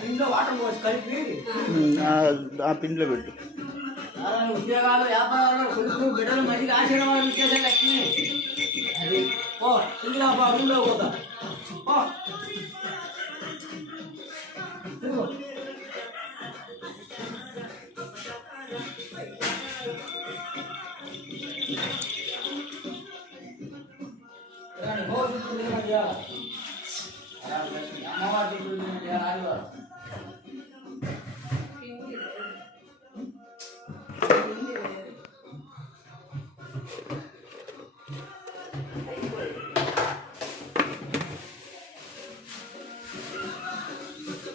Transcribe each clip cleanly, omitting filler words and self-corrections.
పిండిలో వాటర్ పోసి కలిపి ఆ పిండిలో పెట్టు. ఉద్యోగాలు వ్యాపారాలు కొడుకు బిడ్డలు మంచిగా ఆశీర్వాదం ఇచ్చేసే లక్ష్మి అది ఓ ఇందులో రూమ్లో పోతా అమ్మవారి ఆదివారం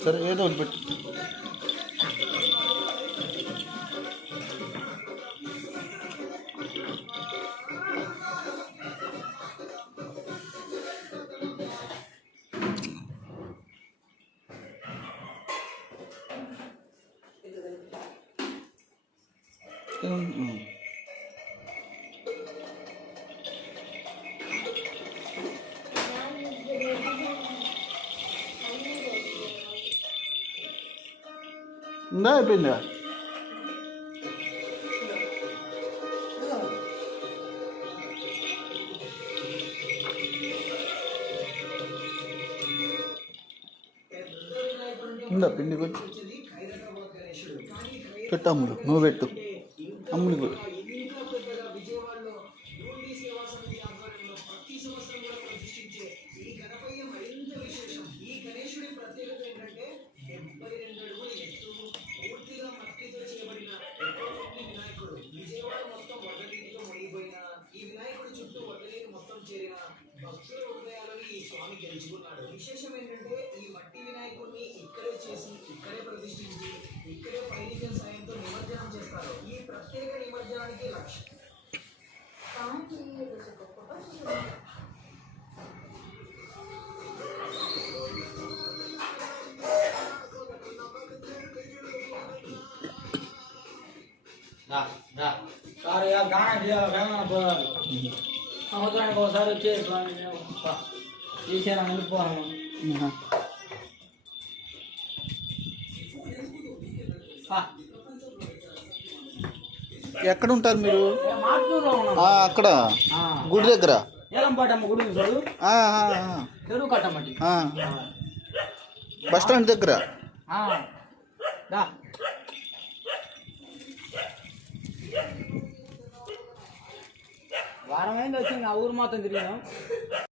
సరే ఏదో ఒకటి పెట్టు. ఉందా అయిపోయిందా? ఉందా పిండి కొంచెం పెట్టు. అమ్ములు నువ్వు పెట్టు. అమ్ములు పెట్టు. విశేషం ఏంటంటే ఈ మట్టి వినాయకుడిని ఇక్కడే చేసి ఇక్కడే ప్రతిష్ఠించి ఇక్కడే పైలికల సాయంతో నిమజ్జనం చేస్తారు. ఈ ప్రత్యేక నిమజ్జనానికి లక్ష్యం సంవత్సరానికి ఒకసారి వచ్చేది తీసేనా వెళ్ళిపోను. ఎక్కడ ఉంటారు మీరు? అక్కడ గుడి దగ్గర ఏలంపాటమ్మ గుడి చెరువు కట్టమటి బస్ స్టాండ్ దగ్గర. వారం అయింది వచ్చి ఆ ఊరు మొత్తం తిరిగినాం.